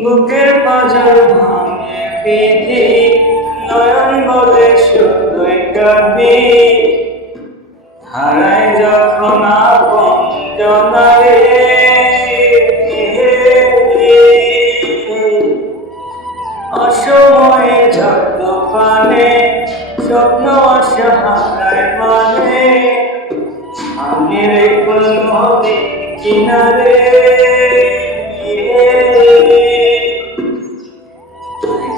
বুকের পাঁজর ভাঙে বিধি, নয়ন বলে শুধুই কাঁদি। হারায় যখন আপন জনারে, অসময়ে ঝড় তুফানে স্বপ্ন আশা হারায় মানে। আমি রে কোন নদীর কিনারে,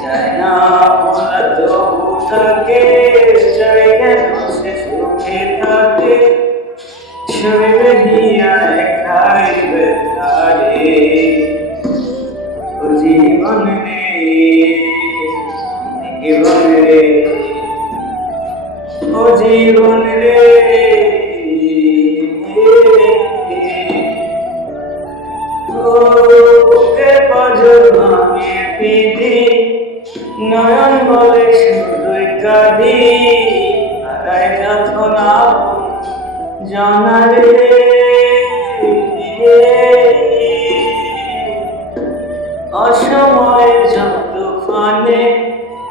যায় না বলা তবু থাকে, চাই যেন সে সুখে থাকে। শরীরে হিয়ায় খাইবে তারে, ও জীবন রে, জীবন রে, ও জীবন রে। বুকে পাঁজর ভাঙে বিধি, নয়ন বলে শুধুই কাঁদি। হারায় যখন আপন জনারে, অসময়ে ঝড় তুফানে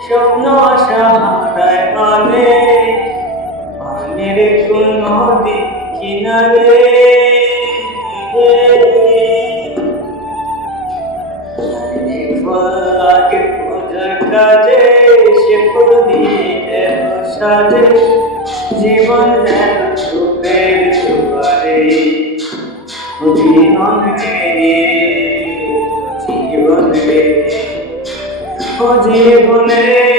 স্বপ্ন আশা হারায় মানে। পানির কোন নদী কিনারে, লাগে পূজার কাজে, সে ফুল দিয়ে এত সাজে। জীবন যেন সুখের দুয়ারে, ও জীবন রে, জীবন রে, ও জীবন রে।